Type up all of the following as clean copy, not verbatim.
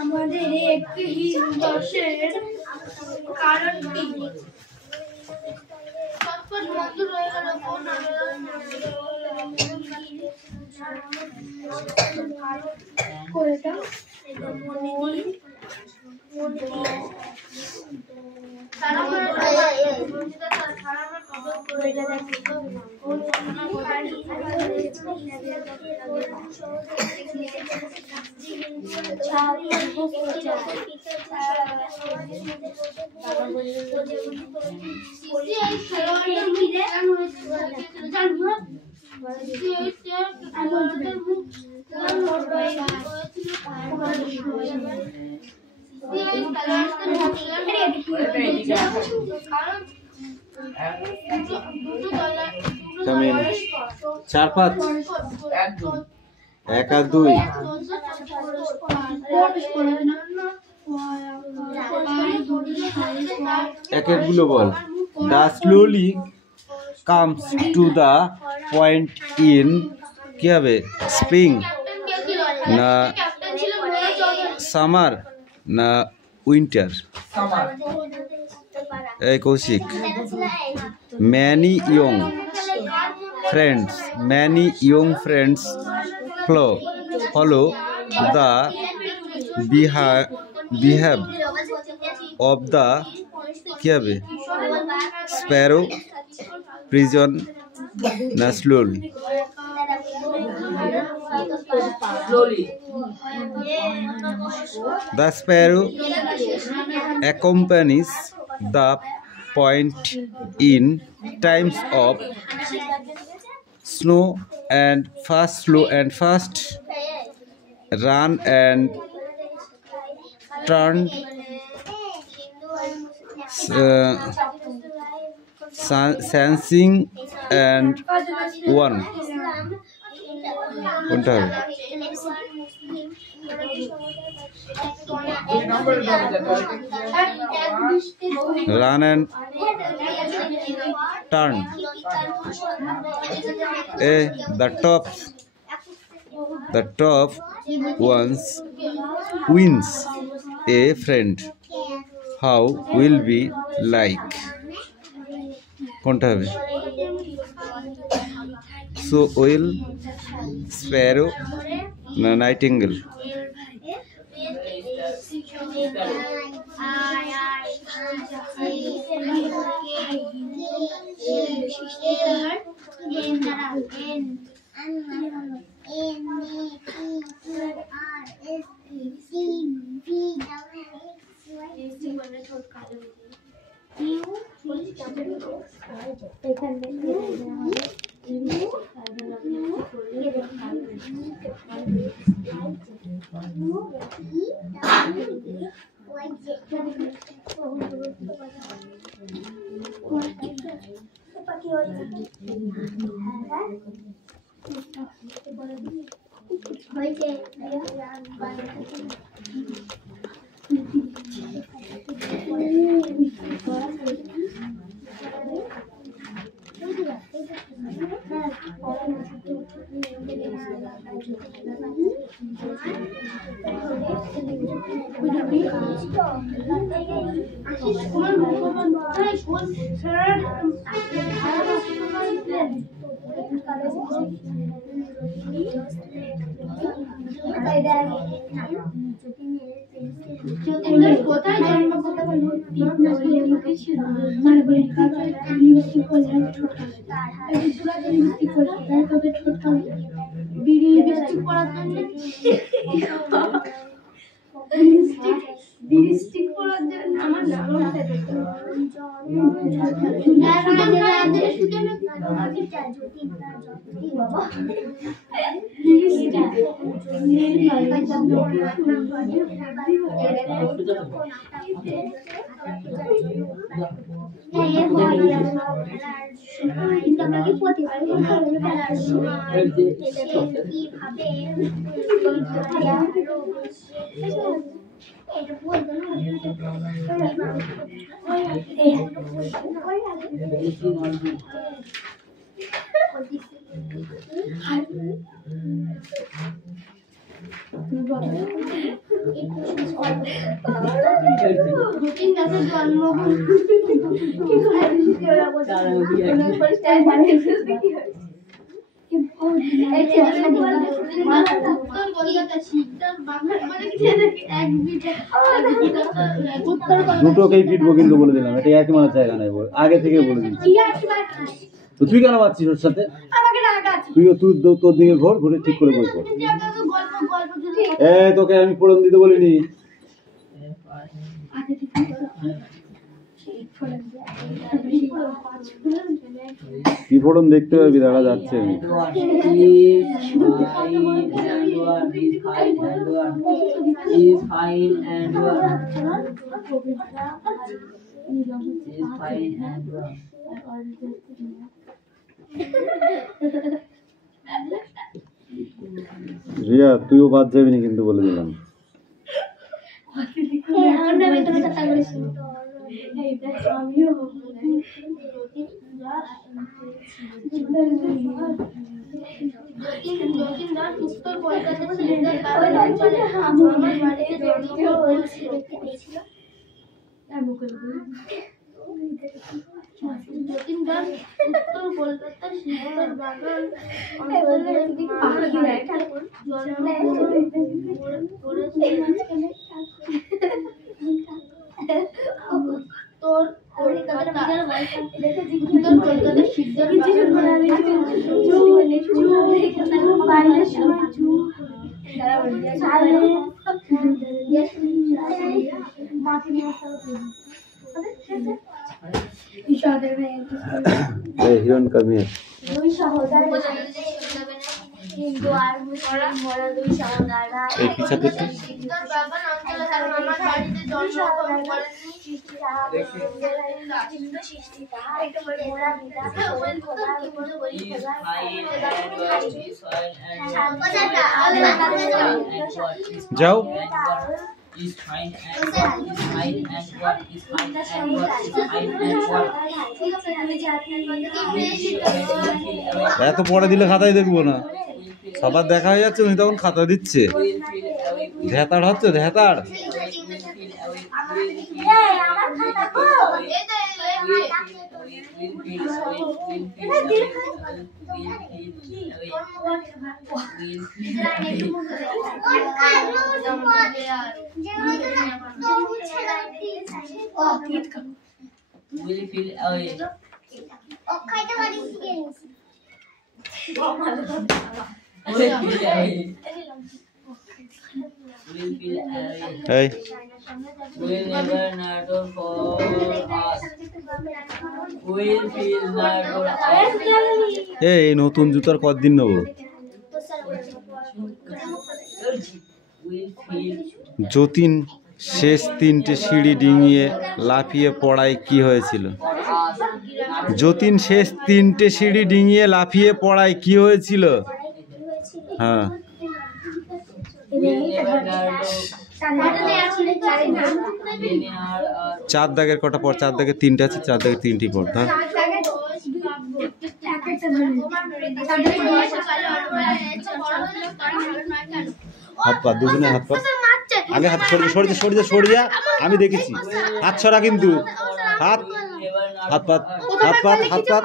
আমাদের একটি হিন্দোসের কারণ কি? বন্ধু রয়ে গেল কোনটা চার পাঁচ এক আর দুই একের গুলো ball the slowly comes to the point in কি হবে স্প্রিং না সামার না উইন্টার এই Kaushik many young friends follow the behave of the কি হবে sparrow pigeon না slowly the sparrow accompanies the point in times of snow and fast run and turn sensing and one কোনটা হবে run and turn the top ones wins a friend how will be like কোনটা হবে so will sparrow না nightingale Jatin দাসের জন্মদিন দুটোকেই পিটবো কিন্তু বলে দিলাম, এটা একই মারার জায়গা নাই, আগে থেকে বলে দিচ্ছি। তো তুই কেন পাচ্ছিস ওর সাথে? তোর দিকে ঘোর, ঘুরে ঠিক করে বই কর। তোকে আমি পড়ন দিতে বলিনি। কি পড়ন দেখতে পাবি, দাঁড়া যাচ্ছে আমি। রিয়া তুইও বাদ যাবি না কিন্তু বলে দিলাম। যতীন দাস উত্তর কলকাতার সিলেদার বাগান আমার বাড়িতে জন্মগ্রহণ করেছিল। যতীন দাস উত্তর কলকাতার সিলেদার বাগান অঞ্চলে জন্মগ্রহণ করেছিলেন। উত্তর কলকাতার সিলেদার হিরণ কবি এই পিছাতে বাগান অঞ্চলে তার মামার বাড়িতে জন্মগ্রহণ করেন। যাও is fine and what is fine and what is fine and what is fine and what এত পড়ে দিলে খাতায় দেখবো না, সবার দেখা হয়ে যাচ্ছে, উনি তখন খাতা দিচ্ছে। ধ্যাতাড় হচ্ছে, ধ্যাতাড়। will feel away. এই Will never matter for us. Will feel matter us. এই নতুন জুতার কতদিন নেবো? Will feel যতীন শেষ 3টে সিঁড়ি ডিঙিয়ে লাফিয়ে পড়ায় কি হয়েছিল? যতীন শেষ 3টে সিঁড়ি ডিঙিয়ে লাফিয়ে পড়ায় কি হয়েছিল? হ্যাঁ, will never matter. 4 দাগের কটা পড়? 4 দাগের 3টে আছে, 4 দাগের 3টি পড়। হ্যাঁ, হাত পা দুজনে হাত পা আগে, হাত সরে যা, আমি দেখেছি। হাত ছড়া কিন্তু, হাত হাত পাত হাত পাত হাত পাত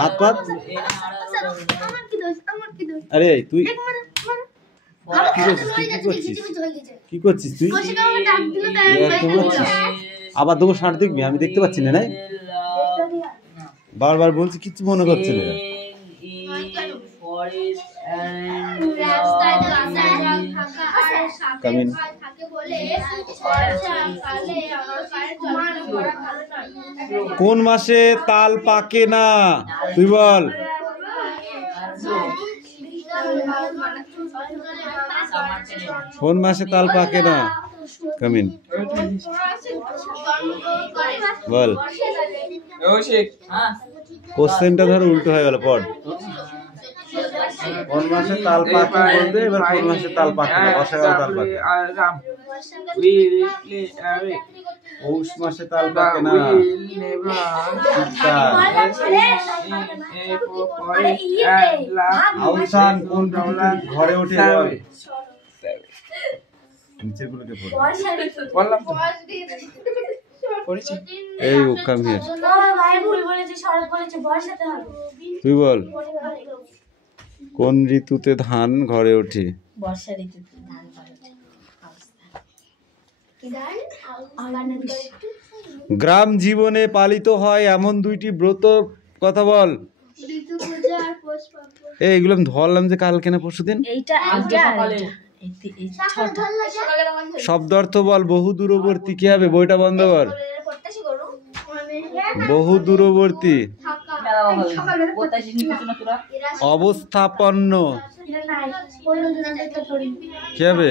হাত পাত। আরে তুই কি করছিস? কি করছিস তুই? আবার দেবো ষাট দেখবি, আমি দেখতে পাচ্ছি না। নাই বারবার বলছি, কিচ্ছু মনে করছে না। কামিন কোন মাসে তাল পাকে না? তুই বল। কোন মাসে তাল পাকে না? কামিন বল। কোশ্চেনটা ধর উল্টো হয়ে গেল, পড়। কোন মাসে তাল পাকে বলতে, এবার কোন মাসে তাল পাকে না? বর্ষাকালে তাল পাকে। পৌষ মাসে তাল পাকে না, শীতকাল। আউসান কোন ঋতুতে ঘরে ওঠে বল? নিচের গুলোকে পড়। এই কাম হিয়ার, তুই বল কোন ঋতুতে ধান ঘরে ওঠে? বর্ষা ঋতুতে ধান ঘরে ওঠে। গ্রাম জীবনে পালিত হয় এমন দুইটি ব্রত কথা বল। এইগুলো আমি ধরলাম যে কালকে না পরশুদিন। শব্দ অর্থ বল। বহু দূরবর্তী কি হবে? বইটা বন্ধ কর। বহু দূরবর্তী, অবস্থাপন্ন কি হবে?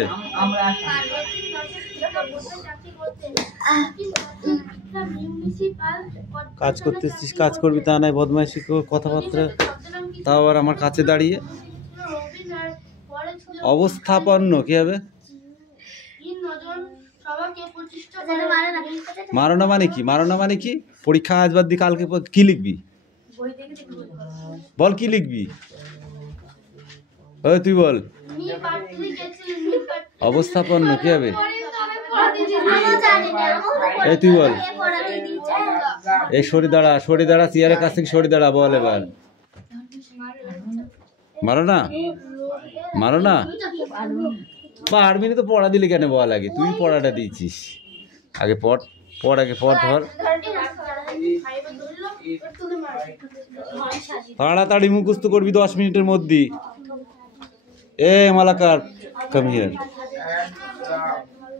কাজ করতেছিস, কাজ করবি তা নাই, বদমাইশি কথাবার্তা, তাও আবার আমার কাছে দাঁড়িয়ে। অবস্থাপন্ন কি হবে? মারনা মানে কি? মারনা মানে কি? পরীক্ষা আজ বাদ দি কালকে কি লিখবি বল? কি লিখবি? ওই তুই বল। অবস্থাপন্ন কি হবে? এই তুই বল। এই সরে দাঁড়া, সরে দাঁড়া, চেয়ারের কাছ থেকে সরে দাঁড়া, বল এবার। মারো না, মারো না। পারবি না তো পড়া দিলে কেন বল? আগে তুই পড়াটা দিয়েছিস, আগে পড়, পড় আগে পড়, ধর তাড়াতাড়ি মুখস্থ করবি 10 মিনিটের মধ্যে। এ মালাকার কাম হিয়ার,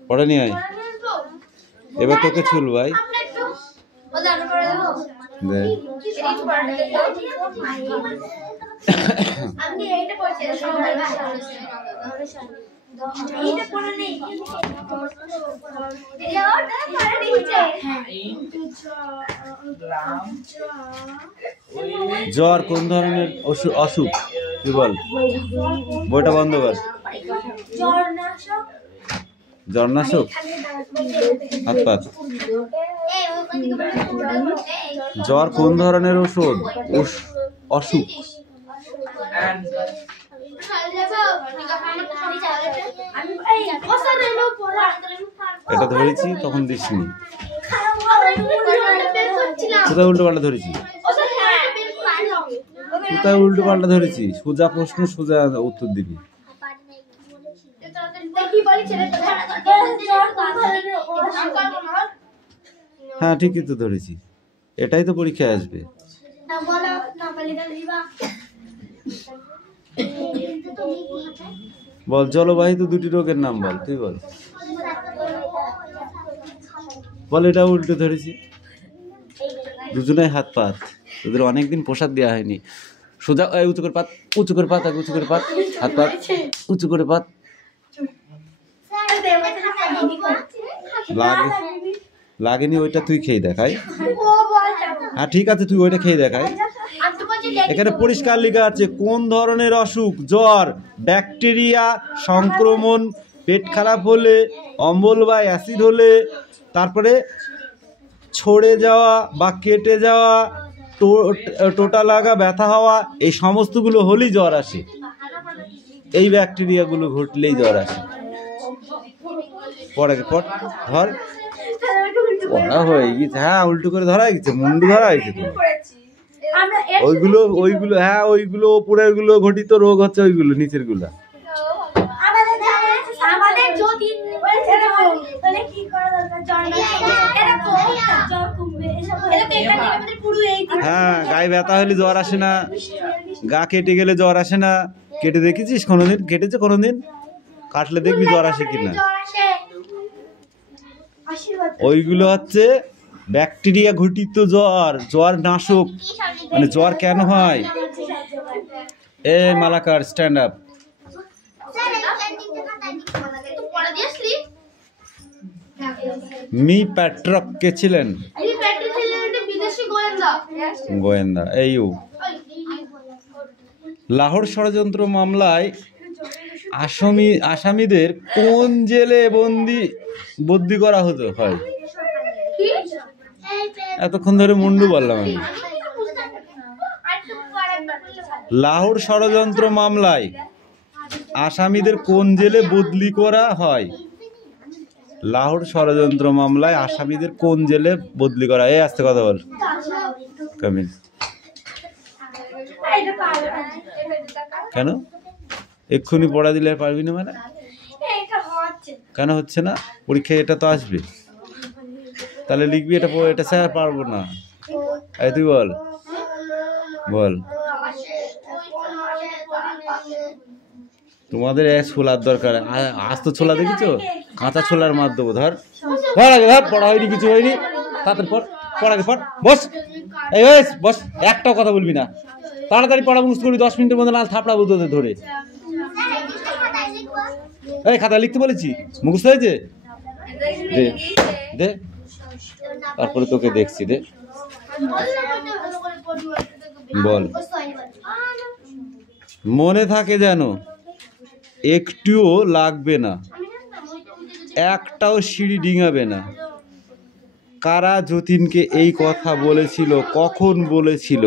পড়ে নিয়ে আয়। এবার তোকে চুল ভাই জ্বর কোন ধরনের অসুখ তুই বল? বইটা বন্ধ কর। জ্বরনাশক, হাত পাত। জ্বর কোন ধরনের ওষুধ? অসুখ। এটা ধরেছি তখন দিসনি, কোথায় উল্টো পাল্টা ধরেছি? কোথায় উল্টো পাল্টা ধরেছি? সোজা প্রশ্ন সোজা উত্তর দিবি। হ্যাঁ ঠিকই তো ধরেছি, এটাই তো পরীক্ষায় আসবে। বল জলবাহিত দুটি রোগের নাম বল, তুই বল। বল এটা উল্টো ধরেছি। দুজনে হাত পাত, তোদের অনেকদিন প্রসাদ দেওয়া হয়নি। সোজা উঁচু করে পাত, উঁচু করে পাত, আগে উঁচু করে পাত, হাত পাত উঁচু করে পাত। লাগেনি ওইটা তুই খেয়ে দেখাই। হ্যাঁ ঠিক আছে, তুই ওইটা খেয়ে দেখাই। এখানে পরিষ্কার লেখা আছে কোন ধরনের অসুখ? জ্বর, ব্যাকটেরিয়া সংক্রমণ, পেট খারাপ হলে, অম্বল বা অ্যাসিড হলে, তারপরে ছড়ে যাওয়া বা কেটে যাওয়া, টোটা লাগা, ব্যথা হওয়া, এই সমস্তগুলো হলেই জ্বর আসে। এই ব্যাকটেরিয়াগুলো ঘটলেই জ্বর আসে। পড়ে পড়, ধর পড়া হয়ে গেছে। হ্যাঁ উল্টো করে ধরা গেছে, মুন্ডু ধরা গেছে তো। ওইগুলো ওইগুলো হ্যাঁ ওইগুলো উপরের গুলো ঘটিত রোগ হচ্ছে, ওইগুলো নিচের গুলা। হ্যাঁ গায়ে ব্যথা হলে জ্বর আসে না, গা কেটে গেলে জ্বর আসে না। কেটে দেখেছিস কোনোদিন? কেটেছে কোনোদিন? কাটলে দেখবি জ্বর আসে কিনা। ওইগুলো হচ্ছে ব্যাকটেরিয়া ঘটিত জ্বর, জ্বর নাশক। মানে জ্বর কেন হয়? এ মালাকার স্ট্যান্ড আপ। মি প্যাট্রক কে ছিলেন? গোয়েন্দা। এই লাহোর ষড়যন্ত্র মামলায় আসামিদের কোন জেলে বন্দি করা হতো হয়? এতক্ষণ ধরে মুন্ডু বললাম আমি। লাহোর ষড়যন্ত্র মামলায় আসামিদের কোন জেলে বদলি করা হয়? লাহোর ষড়যন্ত্র মামলায় আসামিদের কোন জেলে বদলি করা? এই আস্তে কথা বল কামিল। কেন এক্ষুনি পড়া দিলে আর পারবি না মানে? কেন হচ্ছে না? পরীক্ষায় এটা তো আসবে, তাহলে লিখবি এটা। এটা স্যার পারবো না। এই তুই বল বল। তোমাদের ছোলার দরকার। আজ তো ছোলা দেখেছো? কাঁচা ছোলার মার দেবো। ধর ধর আগে ধর। পড়া হয়নি, কিছু হয়নি, তাড়াতাড়ি পড়। পড়াকে পড়, বস। এই বস, একটাও কথা বলবি না। তাড়াতাড়ি পড়া মুখস্থ করবি। 10 মিনিটের মধ্যে না থাপড়া বুঝতে ধরে। এই খাতা লিখতে বলেছি, মুখস্থ হয়েছে? দে দে, তারপরে তোকে দেখছি। দে বল। মনে থাকে যেন, একটুও লাগবে না, একটাও সিঁড়ি ডিঙাবে না। কারা যতীনকে এই কথা বলেছিল? কখন বলেছিল?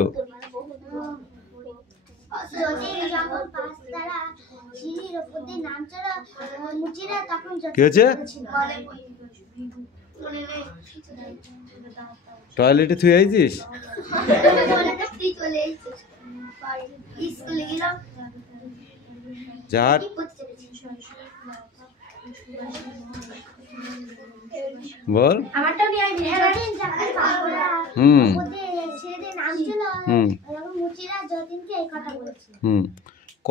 কি হয়েছে? টয়লেটে তুই আইছিস? যার বল।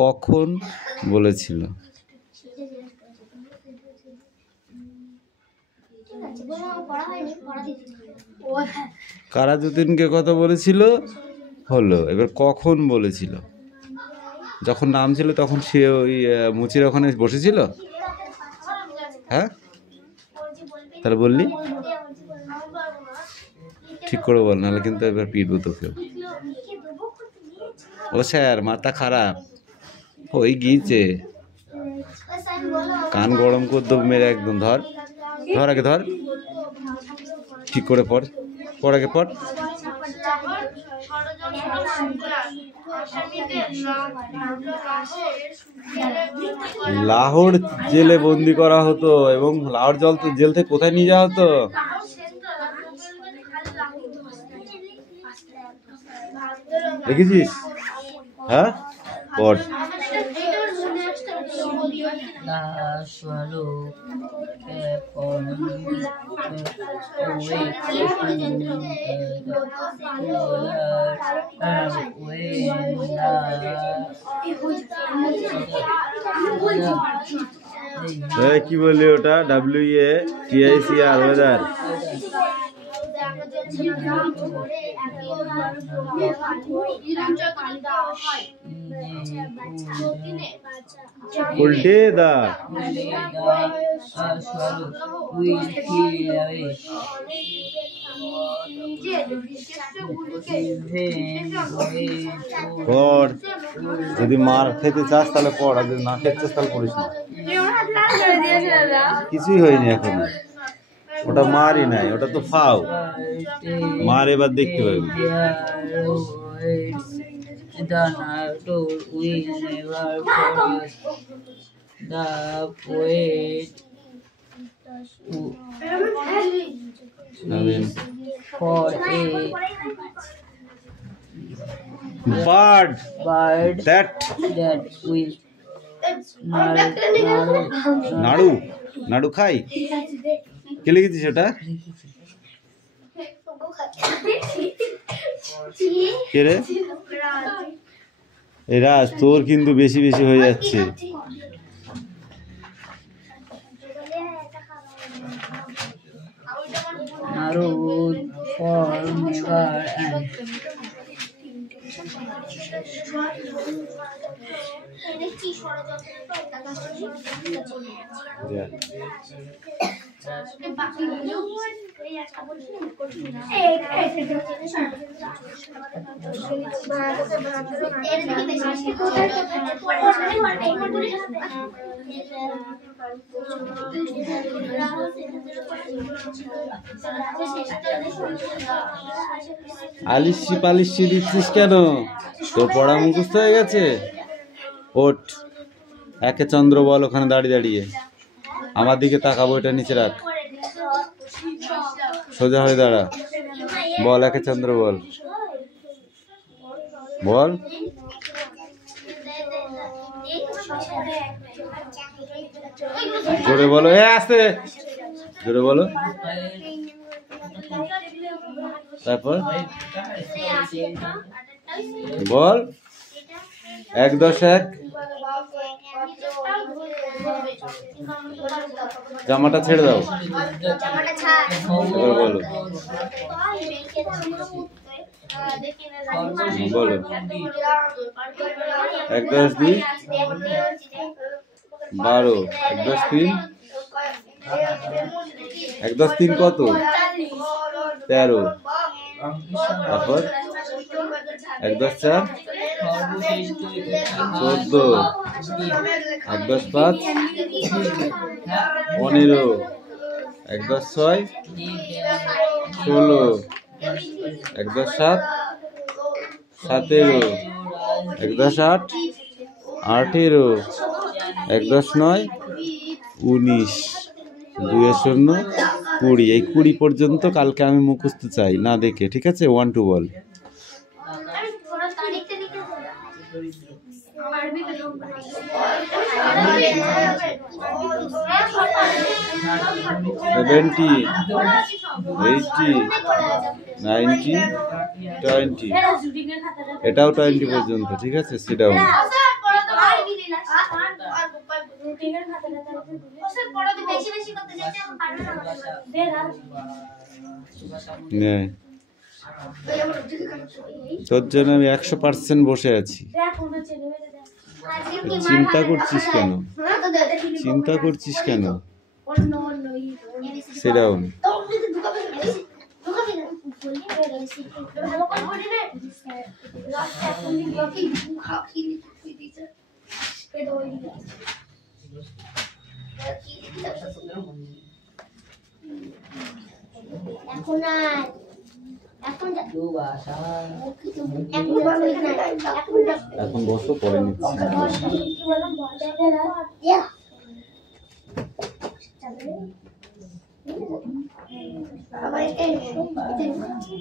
কখন বলেছিল? কারা যতীনকে কথা বলেছিল হলো, এবার কখন বলেছিল? যখন নাম ছিল তখন সে ওই মুচির ওখানে বসেছিল। হ্যাঁ, তাহলে বললি ঠিক করে বল, নাহলে কিন্তু এবার পিটবো তোকে। ও স্যার মাথা খারাপ হয়ে গিয়েছে, কান গরম করে দেবো মেরে একদম। ধর ধর আগে ধর, ঠিক করে পড়। পড় আগে পড়। লাহোর জেলে বন্দি করা হতো এবং লাহোর জেল থেকে কোথায় নিয়ে যাওয়া হতো? দেখেছিস? হ্যাঁ পড়। কি বললি ওটা? WATICR weather. উল্টে দা পড়। যদি মার খেতে চাস তাহলে পড়, আর যদি না খেতে চাস তাহলে পড়িস না। কিছুই হয়নি এখন, ওটা মারই নাই, ওটা তো ফাও। মার এবার দেখতে পাবি। Bird that will নাড়ু নাড়ু খাই। কে লিখেছিস ওটা? কে রে? এই রাজ, তোর কিন্তু বেশি বেশি হয়ে যাচ্ছে। নাড়ু for never and আলিশি পালিশি দিচ্ছিস কেন? তোর পড়া মুখস্থ হয়ে গেছে? ওঠ, একে চন্দ্র বল ওখানে দাঁড়িয়ে দাঁড়িয়ে। আমার দিকে তাকাবো, এটা নিচে রাখ, সোজা হয়ে দাঁড়া। বল একে চন্দ্র বল, বল। জোরে বলো, এ আসতে জোরে বলো। তারপর বল 1 10 1। জামাটা ছেড়ে দাও, এবার বলো, বলো 1 10 2 12, 1 10 3, 1 10 3 কত? 13। তারপর 1 10 4 14, 1 10 5 15, 1 10 6 16, 1 10 7 17, 1 10 8 18, 1 10 9 19, 2 0 20। এই 20 পর্যন্ত কালকে আমি মুখস্থ চাই না দেখে, ঠিক আছে? 1 2 বল। 70 80 90 20, এটাও 20 পর্যন্ত, ঠিক আছে? Sit down. তোর জন্য আমি 100% বসে আছি। চিন্তা করছিস কেন? চিন্তা করছিস কেন? Sit down. এখন বসো, পরে নিচ্ছি।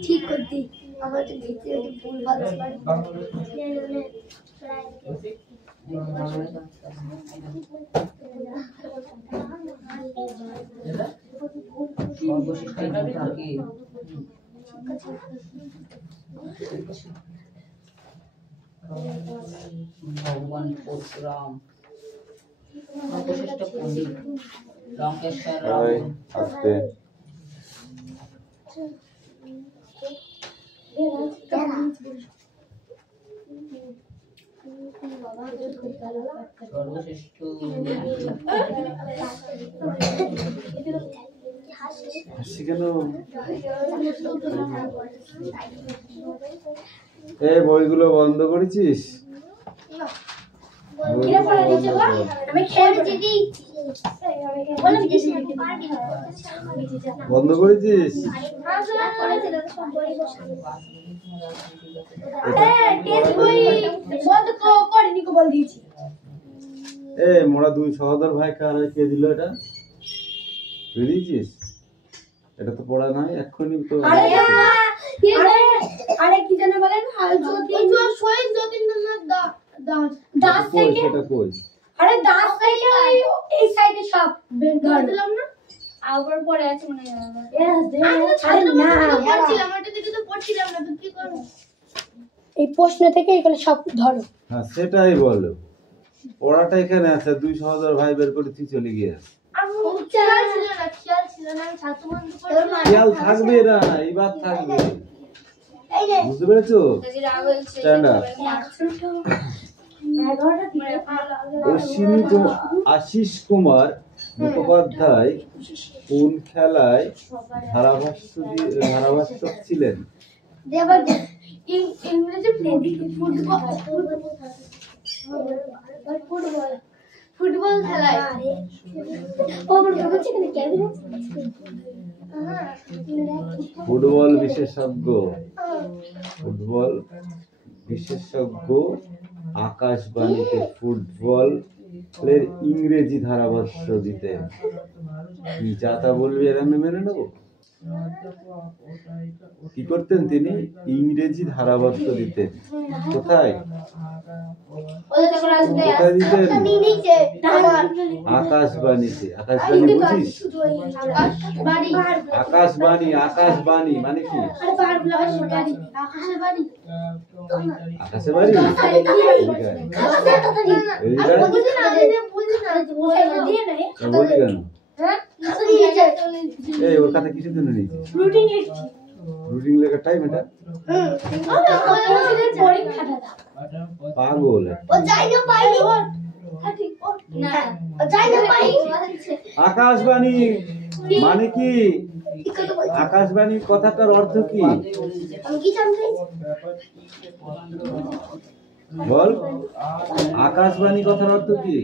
ঠিক করতে আমার তো দেখতে ভুল ভালো ভগবান পরশুরাম, সর্বশ্রেষ্ঠ পণ্ডিত লঙ্কেশ্বর আস্তে সর্বশ্রেষ্ঠ হাসি কেন? এই বইগুলো বন্ধ করেছিস? বন্ধ করেছিস? এ মোরা 2 সহোদর ভাই কার কে দিল এটা? তুই দিয়েছিস? এটা তো পড়া নাই এক্ষুনি তো। আরে কি জানো বলেন, শহীদ যতীন্দ্রনাথ দাস থেকে সেটা কই? আরে দাস থেকে এই সাইডে সব বের করে দিলাম না, আবার পরে আছে মনে হয়। আরে না পড়ছিলাম, ওটা থেকে তো পড়ছিলাম না, তো কি করব? এই প্রশ্ন থেকে এগুলো সব ধরো। হ্যাঁ সেটাই বলো, পড়াটা এখানে আছে, 2 সহোদর ভাই বের করে তুই চলে গিয়েছিস। খেয়াল থাকবে না, এইবার থাকবে, বুঝতে পেরেছো? Stand up. আশিস কুমার মুখোপাধ্যায় কোন খেলায় ধারাভাষ্যক ছিলেন? ইংরেজি ফুটবল। ফুটবল খেলায় ফুটবল বিশেষজ্ঞ, ফুটবল বিশেষজ্ঞ আকাশবাণীতে ফুটবলের ইংরেজি ধারাভাষ্য দিতেন। তুই যা তা বলবি এর আমি মেনে নেবো? কি করতেন তিনি? ইংরেজি ধারাভাষ্য দিতেন। কোথায় কোথায় দিতেন? আকাশবাণীতে। আকাশবাণী বুঝিস? আকাশবাণী, আকাশবাণী মানে কি? আকাশে বাড়ি? বলি কেন? এই ওর কথা কিছু জন্য নেই। রুটিন লেখার টাইম এটা? পাগল। আকাশবাণী মানে কি? আকাশবাণী কথাটার অর্থ কি বল? আকাশবাণী কথার অর্থ কি?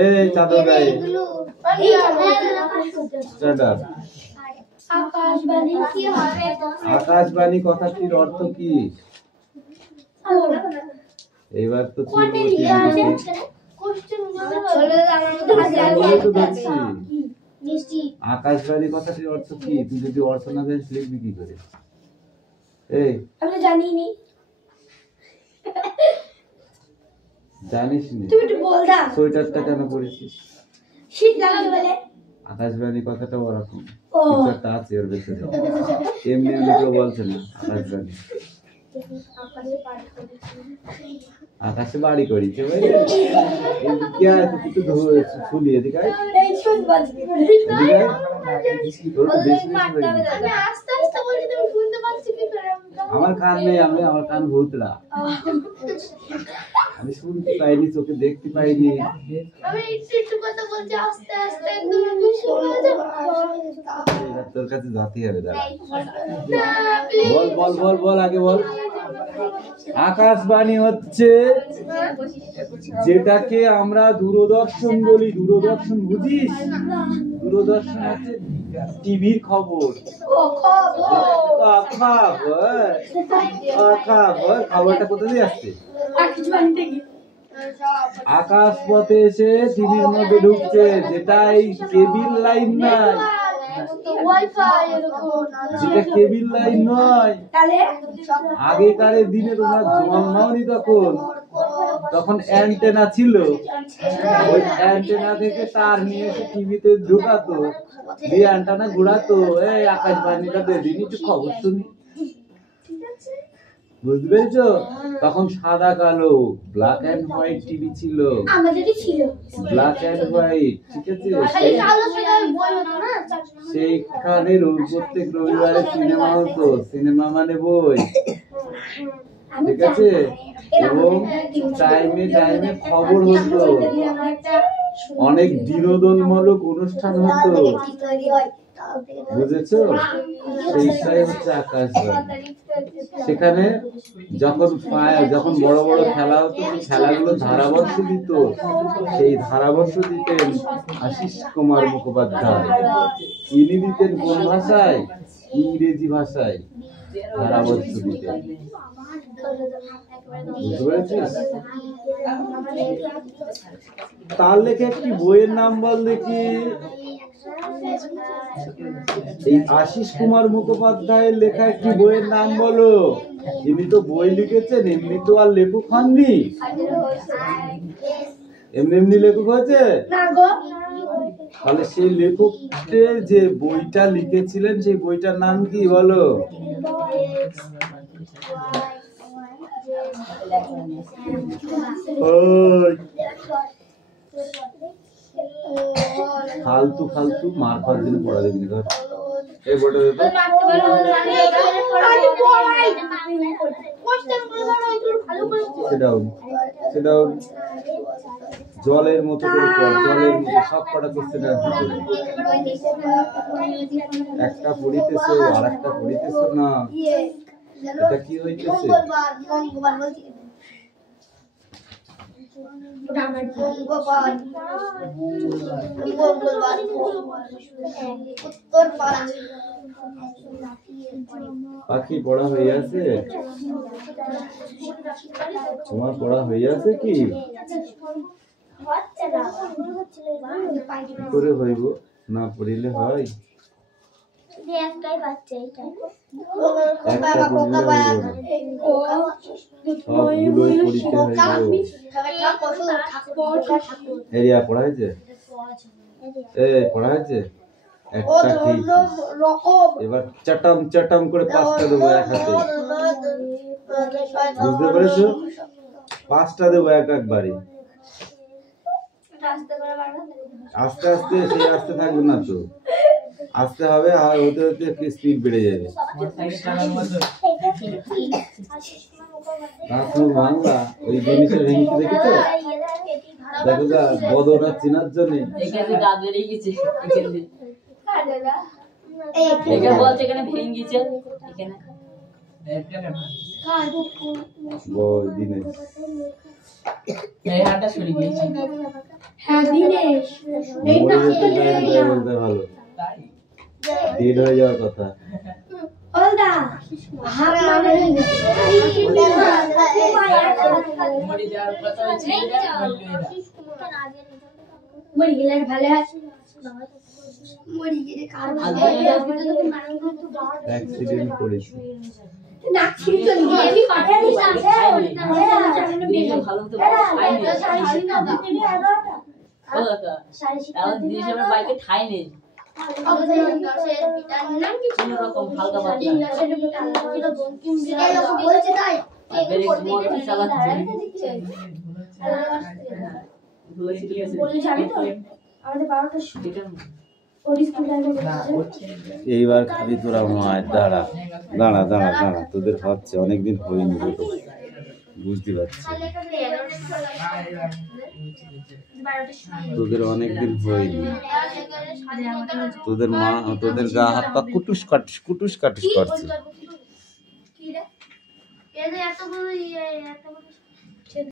এই চাদর গায়ে আকাশবাণী কথাটির অর্থ কি? এবার তো আকাশবাণী কথাটির অর্থ কি? তুই যদি অর্থ না জানিস লিখবি কি করে? এই আমি জানিনি। জানিস নি? তুই একটু বল দা। সোয়েটারটা কেন পরেছিস? শীত লাগাবে বলে। আকাশবাণী কথাটা ওরকম কিছু একটা আছে ওর ভেতরে। এমনি এমনি কেউ বলছে না আকাশবাণী। আকাশে বাড়ি করেছে ভাই। এদিকে আয়, তুই একটু শুনি এদিকে আয়। আমার কান নেই, আমার কান ভূতরা। আমি শুনতে পাইনি, চোখে দেখতে পাইনি। তোর কাছে জাতি হবে দাঁড়া। বল বল বল বল আগে বল। আকাশবাণী হচ্ছে যেটাকে আমরা দূরদর্শন বলি। দূরদর্শন বুঝিস? দূরদর্শন হচ্ছে টিভির খবর। খবরটা কোথা দিয়ে আসছে? আকাশ পথে এসে টিভির মধ্যে ঢুকছে, যেটাই কেবিল লাইন নাই, যেটা কেবিল লাইন নয়। আগেকারের দিনে তোমরা জন্মাওনি তখন অ্যান্টেনা ছিল। ওই অ্যান্টেনা থেকে তার নিয়ে এসে টিভিতে ঢুকাতো, দিয়ে অ্যান্টেনা ঘুরাতো। এই আকাশবাণীটা দিন একটু খবর শুনি। বুঝতে পেরেছো? তখন সাদা কালো ব্ল্যাক এন্ড হোয়াইট টিভি ছিল। আমাদেরই ছিল ব্ল্যাক এন্ড হোয়াইট, ঠিক আছে? সেইখানে প্রত্যেক রবিবারে সিনেমা হতো। সিনেমা মানে বই, ঠিক আছে? এবং টাইমে টাইমে খবর হতো, অনেক বিনোদনমূলক অনুষ্ঠান হতো। বুঝেছো? সেইটাই হচ্ছে আকাশবাণী। সেখানে যখন বড় বড় খেলা হতো, খেলাগুলো ধারাভাষ্য দিত। সেই ধারাভাষ্য দিতেন আশিস কুমার মুখোপাধ্যায়। ইনি দিতেন কোন ভাষায়? ইংরেজি ভাষায় ধারাভাষ্য দিতেন। বুঝতে পেরেছিস? তার লেখা একটি বইয়ের নাম বল দেখি। এই আশিস কুমার মুখোপাধ্যায়ের লেখা একটি বইয়ের নাম বলো। ইনি তো বই লিখেছেন, এমনি তো আর লেখক হননি। এমনি এমনি লেখক হয়েছে? তাহলে সেই লেখকের যে বইটা লিখেছিলেন, সেই বইটার নাম কি বলো? ফালতু ফালতু মার খাওয়ার জন্য পড়া দেখিনি। ধর এই বইটা সেটাও জলের মতো করে পড়। জলের মতো সব কটা কোশ্চেন আনসার করে। একটা পড়িতেছো আর একটা পড়িতেছো না, এটা কি হইতেছে? বঙ্গোপাধ্যায় মঙ্গলবার উত্তর পাড়া পাখি পড়া হয়ে আছে? তোমার পড়া হয়ে আছে কি? কি করে হইব? না পড়িলে হয়? একটা পড়িলে হইব না। সবগুলোই পড়িতে হইব। এরিয়া পড়া হয়েছে? পড়া হয়েছে? একটা ঠিক। এবার চাটাম চাটাম করে 5টা দেবো এক হাতে। বুঝতে পেরেছো? 5টা দেবো একবারে। আস্তে আস্তে, সেই আস্তে থাকবে না তো, আস্তে হবে, আর হতে হতে স্পিড বেড়ে যাবে। বাংলা ওই জিনিসের ভেঙে দেখেছো? দেখো যা বদরা চেনার জন্য এখানে দাঁত বেরিয়ে গেছে, এখানে বলছে এখানে ভেঙে গেছে, এখানে বল দিনেশ। এই হাতটা সরে গিয়েছে। হ্যাঁ দিনেশ, এইটা বলতে ভালো, ডেড হয়ে যাওয়ার কথা। ওলদা হাত মানে মরে যাওয়ার কথা হচ্ছে, মরি গেলে ভালো আছে, মরি গেলে কার ভালো অ্যাক্সিডেন্ট করেছে। না ছিড়তো নি আমি পাঠিয়ে দিলাম ভালো তো এখন দিয়েছে আমার বাইকে ঠাই নেই, কোনো রকম হালকা পাতলা ব্রেক মোটর চালাচ্ছে। এইবার খালি তোরা মায় দাঁড়া দাঁড়া দাঁড়া দাঁড়া, তোদের হচ্ছে অনেকদিন হয়নি, বুঝতে পারছি, তোদের অনেকদিন হয়নি, তোদের মা তোদের গা হাত পা কুটুস কাটিস করছে।